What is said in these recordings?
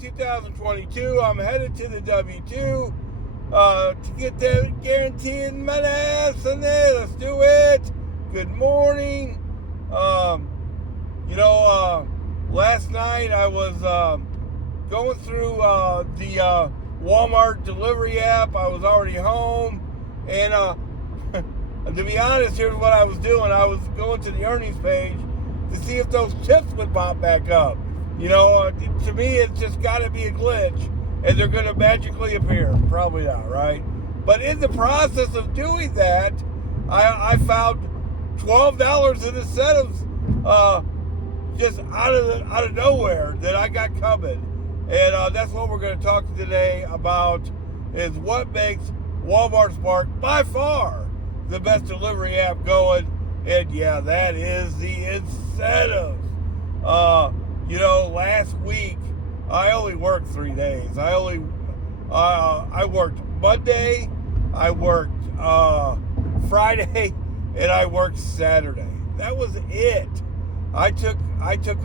2022. I'm headed to the W2 to get that guaranteed money. Sunday, let's do it. Good morning. Last night I was going through the Walmart delivery app. I was already home, and to be honest, here's what I was doing. I was going to the earnings page to see if those chips would pop back up. To me, it's just got to be a glitch, and they're going to magically appear. Probably not, right? But in the process of doing that, I found $12 in incentives just out of nowhere that I got coming. And that's what we're going to talk today about, is what makes Walmart Spark by far the best delivery app going. And yeah, that is the incentives. Last week I only worked 3 days. I worked Monday, I worked Friday, and I worked Saturday. That was it. I took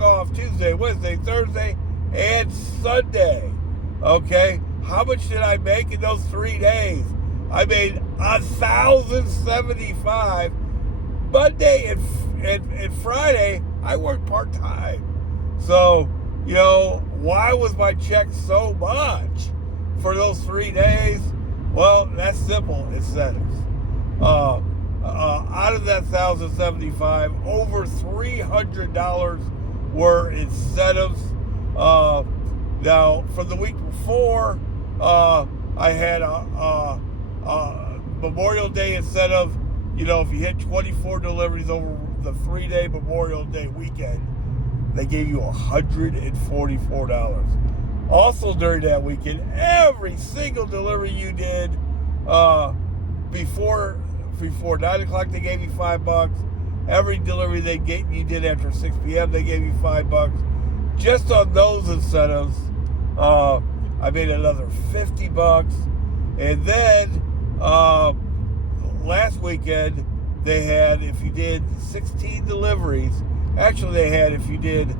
off Tuesday, Wednesday, Thursday, and Sunday. Okay, how much did I make in those 3 days? I made $1,075. Monday and Friday, I worked part-time. So, why was my check so much for those 3 days? Well, that's simple. Incentives. Out of that $1,075, over $300 were incentives. Now, for the week before, I had a Memorial Day incentive. If you hit 24 deliveries over the 3-day Memorial Day weekend, they gave you $144. Also during that weekend, every single delivery you did before 9 o'clock, they gave you $5. Every delivery you did after 6 p.m., they gave you $5. Just on those incentives, I made another $50. And then last weekend, they had, if you did 16 deliveries, if you did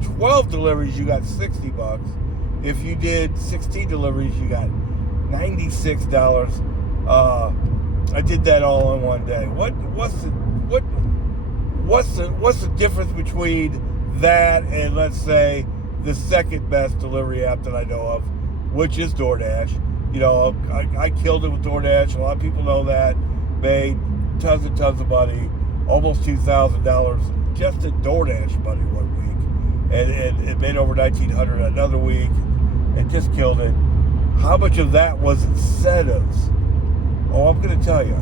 12 deliveries, you got $60. If you did 16 deliveries, you got $96. I did that all in one day. What's the difference between that and, let's say, the second best delivery app that I know of, which is DoorDash? I killed it with DoorDash. A lot of people know that. Made tons and tons of money, almost $2,000 just in DoorDash money one week, and it made over $1,900 another week, and just killed it. How much of that was incentives? Oh, I'm going to tell you,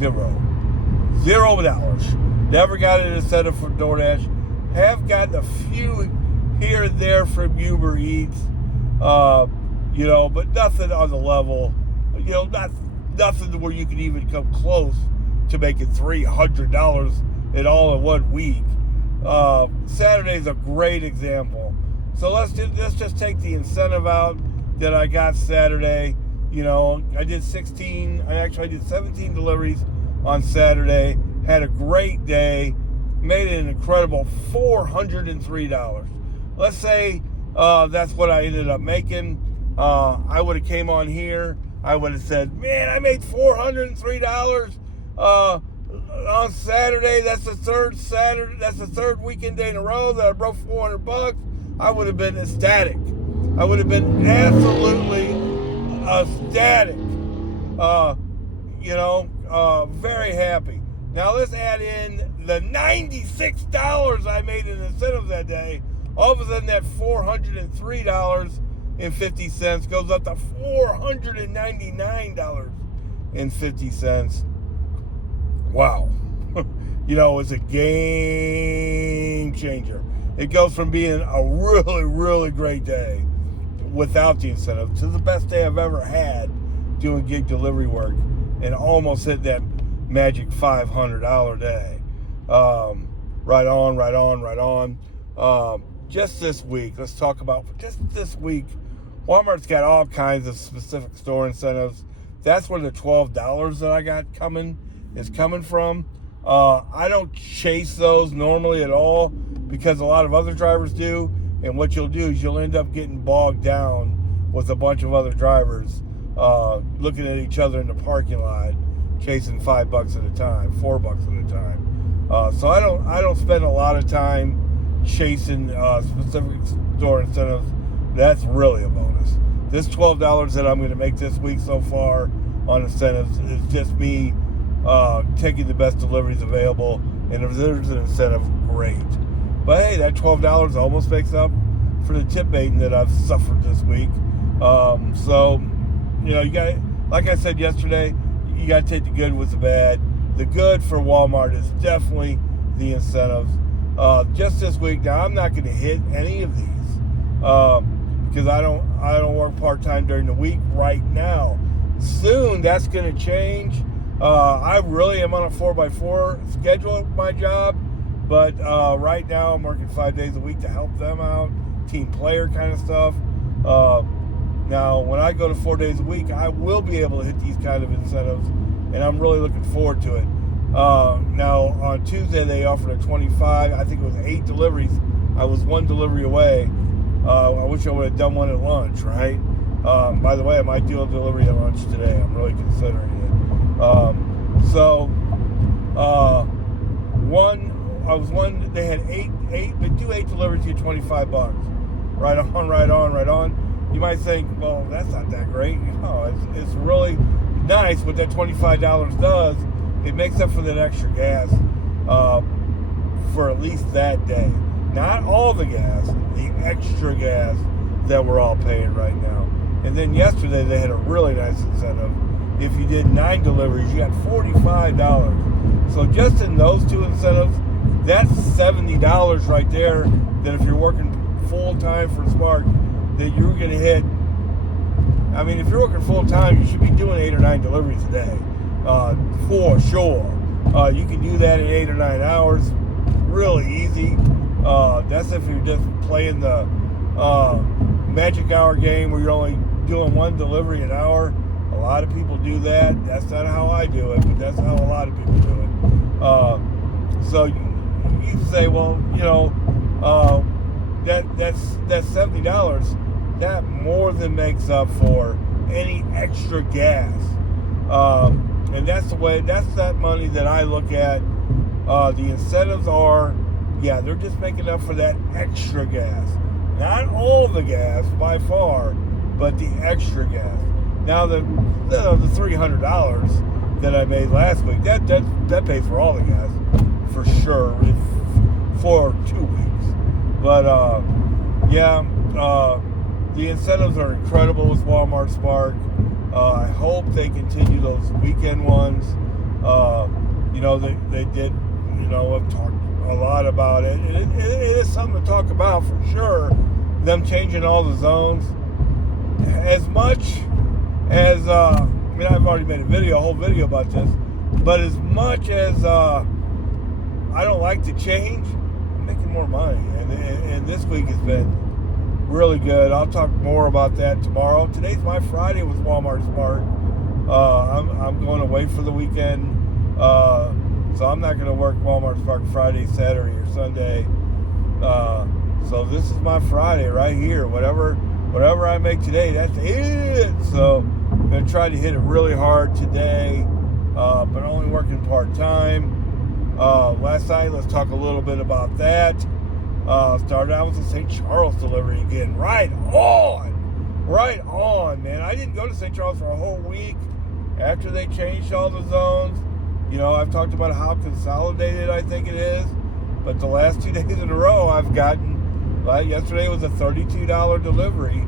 $0. Never got an incentive from DoorDash. Have gotten a few here and there from Uber Eats, but nothing on the level, nothing where you can even come close to making $300 in all in 1 week. Saturday's a great example. So let's just take the incentive out that I got Saturday. I did 17 deliveries on Saturday. Had a great day. Made an incredible $403. Let's say that's what I ended up making. I would have came on here. I would have said, man, I made $403 on Saturday. That's the third weekend day in a row that I broke $400. I would have been ecstatic. I would have been absolutely ecstatic. Very happy. Now let's add in the $96 I made in incentives that day. All of a sudden, that $403.50 goes up to $499.50. Wow. It's a game changer. It goes from being a really, really great day without the incentive to the best day I've ever had doing gig delivery work, and almost hit that magic $500 day. Right on. Just this week, let's talk about just this week. Walmart's got all kinds of specific store incentives. That's where the $12 that I got is coming from. I don't chase those normally at all because a lot of other drivers do. And what you'll do is you'll end up getting bogged down with a bunch of other drivers looking at each other in the parking lot, chasing $5 at a time, $4 at a time. So I don't spend a lot of time chasing specific store incentives. That's really a bonus. This $12 that I'm going to make this week so far on incentives is just me taking the best deliveries available. And if there's an incentive, great. But hey, that $12 almost makes up for the tip baiting that I've suffered this week. So, you got, like I said yesterday, you got to take the good with the bad. The good for Walmart is definitely the incentives. Just this week, now I'm not going to hit any of these because I don't work part-time during the week right now. Soon that's going to change. I really am on a 4x4 schedule at my job, but right now I'm working 5 days a week to help them out, team player kind of stuff. Now, when I go to 4 days a week, I will be able to hit these kind of incentives, and I'm really looking forward to it. Now, on Tuesday, they offered a 25. I think it was 8 deliveries. I was 1 delivery away. I wish I would have done one at lunch, right? By the way, I might do a delivery at lunch today. I'm really considering it. They had 8, but do 8 deliveries, you get $25. Right on. You might think, well, that's not that great. It's really nice. What that $25 does, it makes up for that extra gas for at least that day. Not all the gas, the extra gas that we're all paying right now. And then yesterday they had a really nice incentive. If you did 9 deliveries, you got $45. So just in those 2 incentives, that's $70 right there. That if you're working full time for Spark, that you're going to hit. I mean, if you're working full time, you should be doing 8 or 9 deliveries a day, for sure. You can do that in 8 or 9 hours, really easy. That's if you're just playing the magic hour game where you're only doing 1 delivery an hour. A lot of people do that. That's not how I do it, but that's how a lot of people do it. So you say, well, that's $70. That more than makes up for any extra gas. And that's that money that I look at. The incentives are, they're just making up for that extra gas. Not all the gas by far, but the extra gas. Now the $300 that I made last week, that pays for all the gas for sure for 2 weeks. But the incentives are incredible with Walmart Spark. I hope they continue those weekend ones. They did, have talked a lot about it. And it is something to talk about for sure. Them changing all the zones. As much as, I've already made a whole video about this. But as much as I don't like to change, I'm making more money. And this week has been really good. I'll talk more about that tomorrow. Today's my Friday with Walmart Spark. I'm going away for the weekend, so I'm not going to work Walmart Spark Friday, Saturday, or Sunday. So this is my Friday right here. Whatever I make today, that's it. So I'm going to try to hit it really hard today, but only working part-time. Last night, let's talk a little bit about that. Started out with the St. Charles delivery again. Right on, man. I didn't go to St. Charles for a whole week after they changed all the zones. I've talked about how consolidated I think it is, but the last 2 days in a row I've gotten, yesterday was a $32 delivery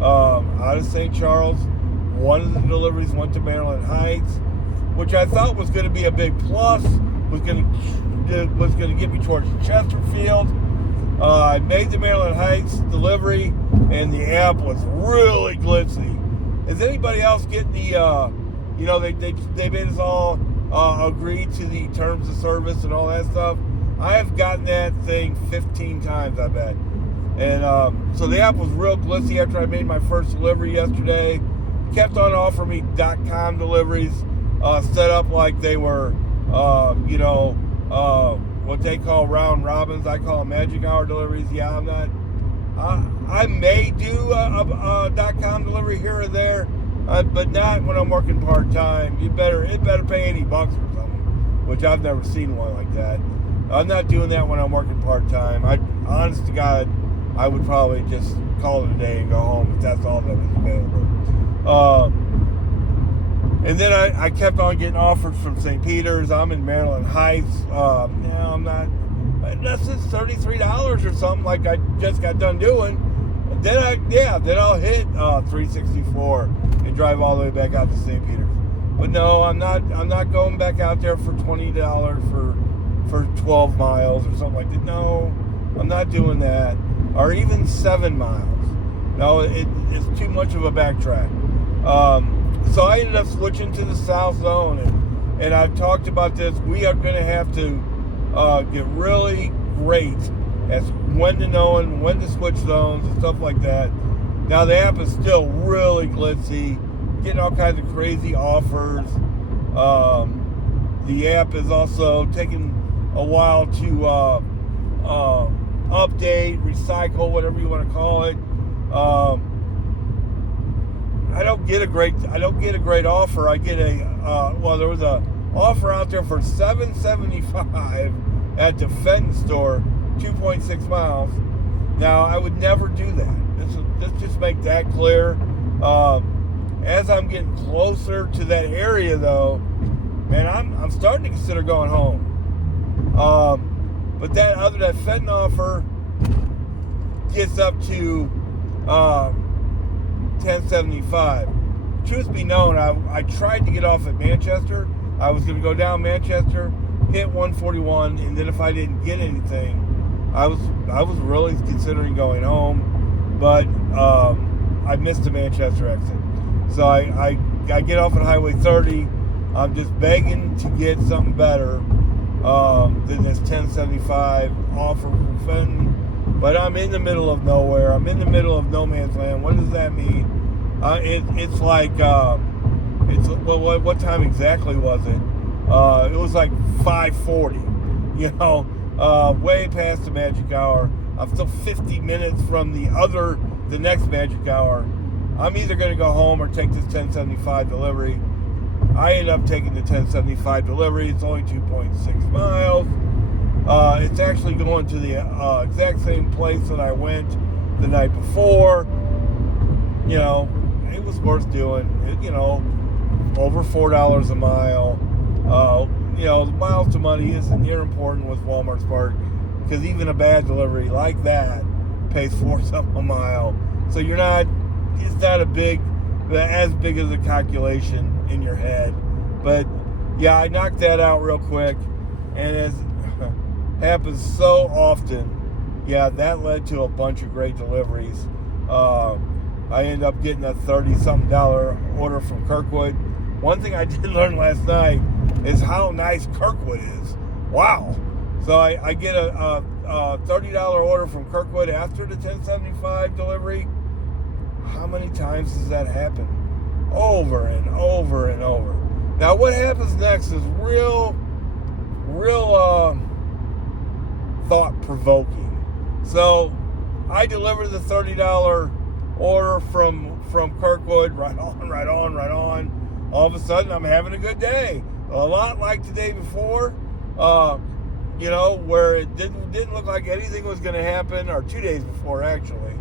out of St. Charles. One of the deliveries went to Maryland Heights, which I thought was going to be a big plus, was going to get me towards Chesterfield. I made the Maryland Heights delivery, and the app was really glitzy. Is anybody else getting the, they made us all agree to the terms of service and all that stuff? I have gotten that thing 15 times, I bet. And so the app was real glitzy after I made my first delivery yesterday. Kept on offering me .com deliveries, set up like they were, what they call round robins. I call them magic hour deliveries. Yeah, I'm I may do a .com delivery here or there, but not when I'm working part-time. It better pay $80 or something, which I've never seen one like that. I'm not doing that when I'm working part-time. Honest to God, I would probably just call it a day and go home if that's all that was available. And then I kept on getting offers from St. Peter's. I'm in Maryland Heights. Now I'm not, unless it's $33 or something like I just got done doing. Then I'll hit 364 and drive all the way back out to St. Peter's. But no, I'm not going back out there for $20 for 12 miles or something like that. No, I'm not doing that. Or even 7 miles. No, it's too much of a backtrack. So I ended up switching to the South Zone, and I've talked about this. We are going to have to get really great at when to know and when to switch zones and stuff like that. Now the app is still really glitzy, getting all kinds of crazy offers. The app is also taking a while to update, recycle, whatever you want to call it. I don't get a great offer. I get there was a offer out there for $775 at the Fenton store, 2.6 miles. Now I would never do that. Let's just make that clear. As I'm getting closer to that area, though, man, I'm starting to consider going home. But that Fenton offer gets up to $10.75. Truth be known, I tried to get off at Manchester. I was going to go down Manchester, hit 141, and then if I didn't get anything, I was really considering going home, but I missed the Manchester exit. So I get off at Highway 30. I'm just begging to get something better than this $10.75 offer from Fenton. But I'm in the middle of nowhere. I'm in the middle of no man's land. What does that mean? It's like, what time exactly was it? It was like 5:40, way past the magic hour. I'm still 50 minutes from the next magic hour. I'm either going to go home or take this $10.75 delivery. I ended up taking the $10.75 delivery. It's only 2.6 miles. It's actually going to the exact same place that I went the night before. It was worth doing. Over $4 a mile. The miles to money isn't near important with Walmart Spark, because even a bad delivery like that pays $4 something a mile. So it's not as big as a calculation in your head. But yeah, I knocked that out real quick, and as happens so often, that led to a bunch of great deliveries. I ended up getting a $30-something order from Kirkwood. One thing I did learn last night is how nice Kirkwood is. Wow. So I get a $30 order from Kirkwood after the $10.75 delivery. How many times does that happen? Over and over and over. Now what happens next is real thought-provoking. So I deliver the $30 order from Kirkwood, right on. All of a sudden, I'm having a good day. A lot like the day before, where it didn't look like anything was going to happen, or 2 days before, actually.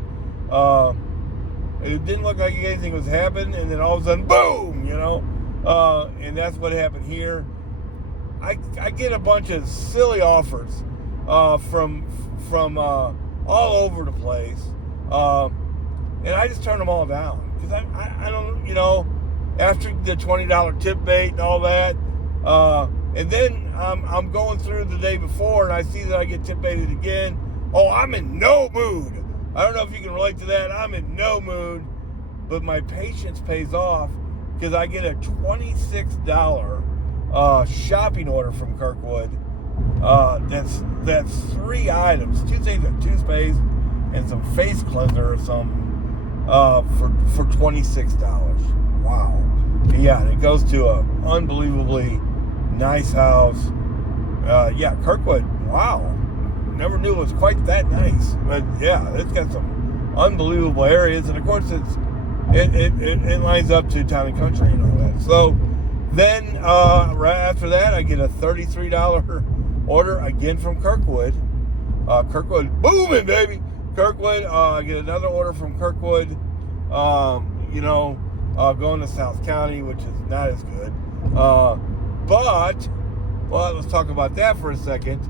It didn't look like anything was happening, and then all of a sudden, boom, and that's what happened here. I get a bunch of silly offers from all over the place, and I just turn them all down, because I don't, after the $20 tip bait and all that, and then I'm going through the day before and I see that I get tip baited again. Oh, I'm in no mood. I don't know if you can relate to that. I'm in no mood, but my patience pays off, because I get a $26 shopping order from Kirkwood. That's 3 items, 2 things of toothpaste and some face cleanser or something, for $26. Wow. Yeah, and it goes to a unbelievably nice house. Kirkwood. Wow. Never knew it was quite that nice. But yeah, it's got some unbelievable areas, and of course it lines up to Town and Country and all that. So then right after that, I get a $33 order again from Kirkwood. Kirkwood booming, baby. Kirkwood. I get another order from Kirkwood. Going to South County, which is not as good. But let's talk about that for a second.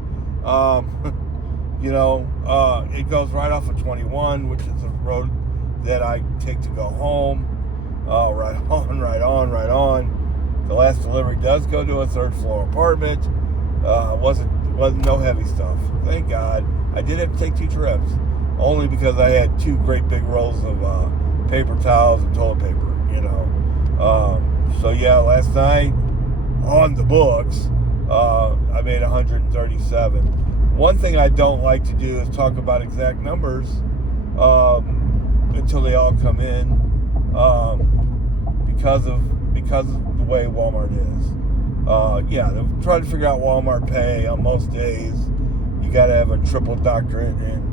It goes right off of 21, which is a road that I take to go home. Right on. The last delivery does go to a third floor apartment. Wasn't no heavy stuff. Thank God. I did have to take 2 trips, only because I had 2 great big rolls of paper towels and toilet paper. So yeah, last night on the books, I made 137. One thing I don't like to do is talk about exact numbers until they all come in, because of the way Walmart is. They're trying to figure out Walmart pay on most days. You got to have a triple doctorate in,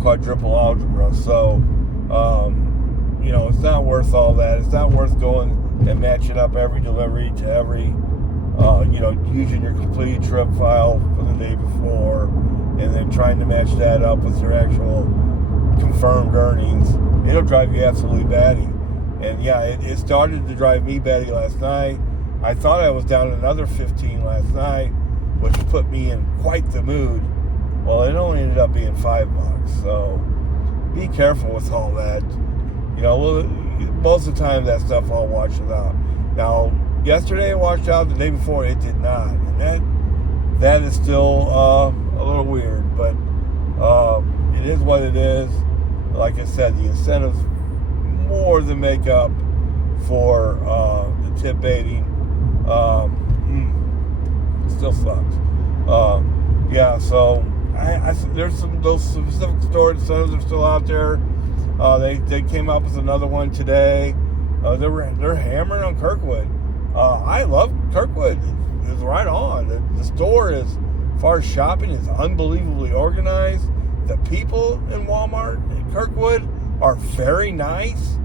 quadruple algebra. So, it's not worth all that. It's not worth going and matching up every delivery to every, using your completed trip file for the day before, and then trying to match that up with your actual confirmed earnings. It'll drive you absolutely batty. And yeah, it started to drive me batty last night. I thought I was down another 15 last night, which put me in quite the mood. Well, it only ended up being $5. So be careful with all that. Most of the time that stuff all washes out. Now, yesterday it washed out. The day before it did not, and that is still a little weird. But it is what it is. Like I said, the incentives more than make up for the tip baiting. It still sucks. So there's those specific storage incentives are still out there. They came up with another one today. They're hammering on Kirkwood. I love Kirkwood. It's right on. The store, as far as shopping, is unbelievably organized. The people in Walmart in Kirkwood are very nice.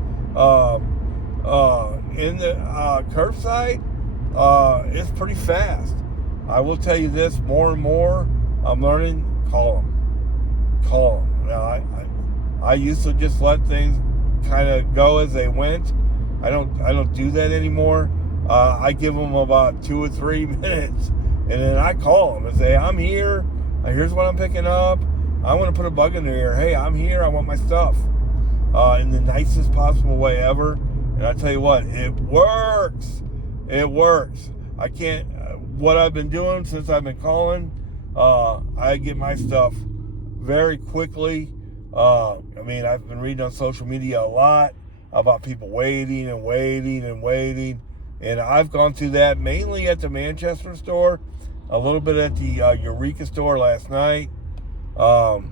In the curbside, it's pretty fast. I will tell you this, more and more, I'm learning, call them. Now, I used to just let things kind of go as they went. I don't do that anymore. I give them about 2 or 3 minutes, and then I call them and say, I'm here. Here's what I'm picking up. I want to put a bug in their ear. Hey, I'm here. I want my stuff. In the nicest possible way ever. And I tell you what, it works. It works. I can't, what I've been doing since I've been calling, I get my stuff very quickly. I've been reading on social media a lot about people waiting. And I've gone through that mainly at the Manchester store, a little bit at the Eureka store last night. Not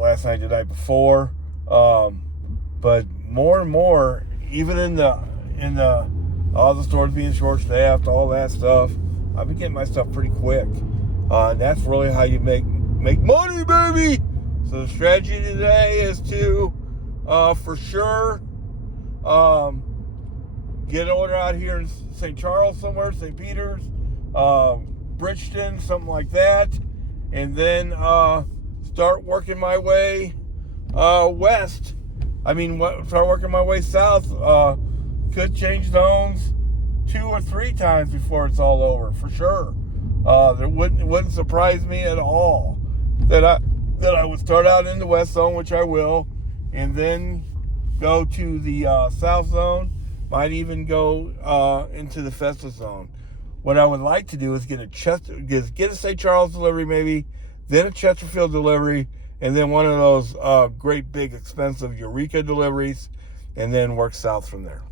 last night, the night before. But more and more, even in the all the stores being short-staffed, all that stuff, I've been getting my stuff pretty quick. And that's really how you make money, baby. So the strategy today is to, for sure, get an order out here in St. Charles somewhere, St. Peter's, Bridgeton, something like that. And then start working my way west. Start working my way south. Could change zones 2 or 3 times before it's all over, for sure. It wouldn't surprise me at all that I would start out in the west zone, which I will, and then go to the south zone. Might even go into the Festus zone. What I would like to do is get a St. Charles delivery, maybe, then a Chesterfield delivery, and then one of those great big expensive Eureka deliveries, and then work south from there.